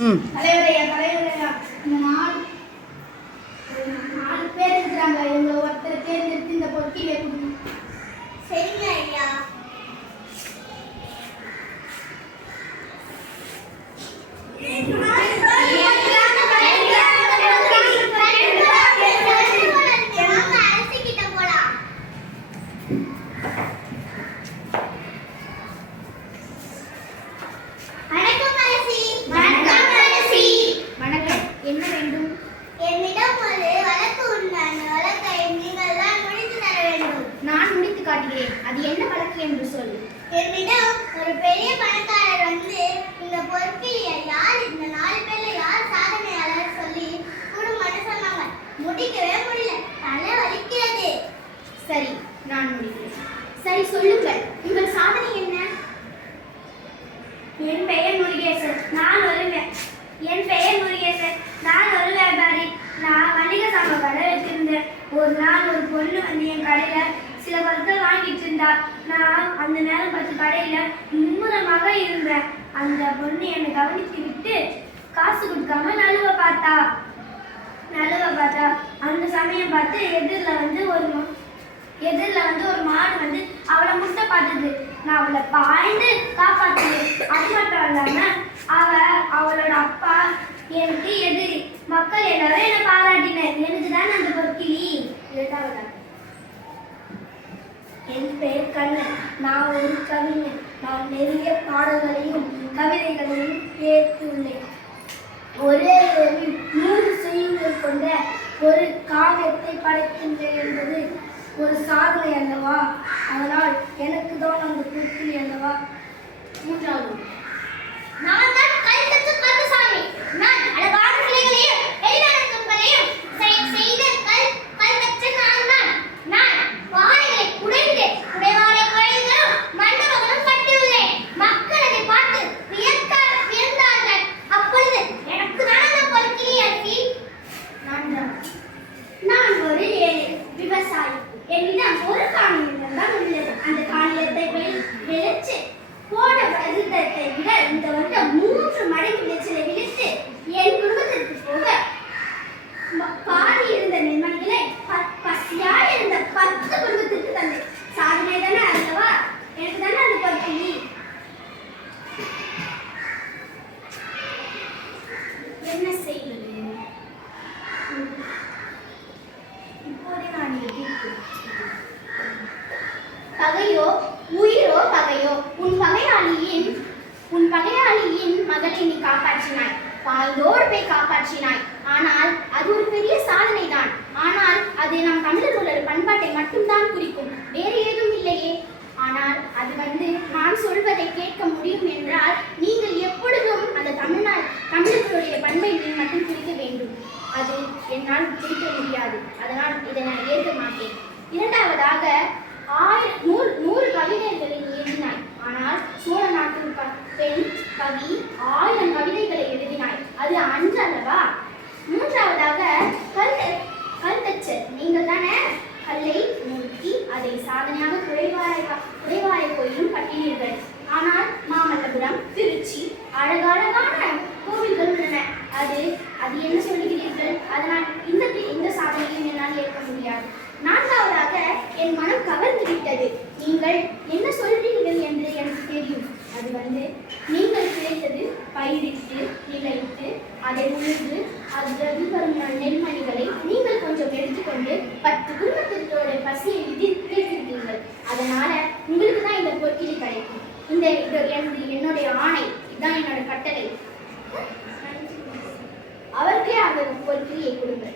தலைவரையா இந்த நாலு பேர் இருக்கிறாங்க. இவங்க ஒருத்தர் தேர்ந்தெடுத்து இந்த பொட்டியில கொடுங்க. சரிங்க ஐயா. அது என்ன வழக்கு என்று சொல்லு. என்னிடம் ஒரு பெரிய பணக்காரர் வந்து இந்த பொறுப்பில் யார் இந்த 4 பேர்ல யார் சாதனையாளர் சொல்லி குடும்பம் சொன்னாங்க. முடிக்கவே முடியல, தலை வலிக்கிறது. சரி, நான் முடிக்கிறேன். சரி, சொல்லுங்கள், உங்கள் சாதனை என்ன? என் பெயர் முருகேசன். நான் ஒரு வியாபாரி. நான் வணிக சாமான் கடை வச்சிருந்தேன். ஒரு நாள் ஒரு பொண்ணு வந்து என் கடையில சில பொருட்கள் வாங்கிட்டு இருந்தா. நான் அந்த நேரம் பார்த்து கடையில மும்முரமாக இருந்தேன். அந்த பொண்ணு என்னை கவனித்து விட்டு காசு கொடுக்காம நழுவ பார்த்தா. அந்த சமயம் பார்த்து எதிரில் வந்து ஒரு மாடு வந்து அவளை முட்டை பார்த்தது. நான் அவளை பாய்ந்து காப்பாற்றினேன். அது மட்டும் இல்லாம அவளோட அப்பா எனக்கு எதிரி. மக்கள் எல்லாரும் என்னை பாராட்டினர். எனக்கு தான் அந்த பொற்கிளி. என் பெயர் கண்ணன். நான் ஒரு கவிஞன். நான் நிறைய பாடல்களையும் கவிதைகளையும் ஏற்றுள்ளேன். ஒரே 100 செய்யுள்கள் கொண்ட ஒரு காவியத்தை படைக்கின்றேன் என்பது ஒரு சாதனை அல்லவா? அதனால் எனக்கு தான் அந்த பொற்கிளி அல்லவா? 3வது, நான் தான் கல்கத்து கந்தசாமி. நான் அழகான சிலைகளையும் எளிதான கற்களையும் செய்த கல்கற்ற நான் பாறைகளை குடைந்து குடைவாரை குறைந்தும் மண்டபங்களும் கட்டியுள்ளேன். மக்கள் அதை பார்த்து வியந்தார்கள். அப்பொழுது எனக்கு தான் அந்த பொற்கிளி அரிசி. நான் ஒரு ஏழை விவசாயி. என்னிடம் ஒரு காணியம் தான் உள்ளது. அந்த காணியத்தை விளைச்சு போன வருடத்தை விட இந்த வருடம் 3 மடங்கு விளைச்சலை விளைத்து என் குடும்பத்திற்கு போக பாடி இருந்த நெல்மணிகளை பசியா இருந்த 10 குடும்பத்திற்கு தந்தேன். சாதனை தானே அல்லவா? எனக்கு தானே அந்த பொற்கிளி. என்ன செய்வது? இப்போதே நான் பகையோ உயிரோ பகையோ உன் பகையாளியின் மகளை நீ காப்பாற்றினாய். பாய்ந்தோடு போய் காப்பாற்றினாய். ஆனால் அது ஒரு பெரிய சாதனை தான். ஆனால் அது நம் தமிழர்களோட பண்பாட்டை மட்டும்தான் குறிக்கும், வேறு ஏதும் இல்லையே. ஆனால் அது நான் சொல்வதை கேட்க முடியும் என்றால் நீங்கள் எப்பொழுதும் அந்த தமிழர்களுடைய பண்பை மட்டும் குறிக்க வேண்டும். அது என்னால் குறிக்க முடியாது. அதனால் இதை நான் ஏற்க மாட்டேன். 2வதாக 100 கவிதைகளை எழுதினாய். ஆனால் சோழ நாட்டு பெண் கவி 1000 கவிதைகளை எழுதினாய். அது அன்று அல்லவா? 3வதாக கல்தச்சர். நீங்கள் தானே கல்லை மூழ்கி அதை சாதனையாக குடைவாரை கோயிலும் கட்டினீர்கள். ஆனால் மாமல்லபுரம், திருச்சி அழகழகான கோவில்கள் உள்ளன. அது என்ன சொல்லுகிறீர்கள்? அதனால் இந்த சாதனையும் என்னால் ஏற்க முடியாது. 4வதாக என் மனம் கவர்ந்து விட்டது. நீங்கள் என்ன சொல்றீர்கள் என்று எனக்கு தெரியும். அது நீங்கள் கிடைத்தது பயிரிட்டு நிலைத்து அதை உழுது அதில் வரும் நெல்மணிகளை நீங்கள் கொஞ்சம் எடுத்துக்கொண்டு 10 குடும்பத்தினரோட பசியை விதித்திருக்கிறீர்கள். அதனால உங்களுக்கு தான் இந்த பொற்கிளி கிடைக்கும். என்னுடைய ஆணை, இதுதான் என்னோட கட்டளை. அவருக்கே அந்த பொற்கிளியை கொடுங்க.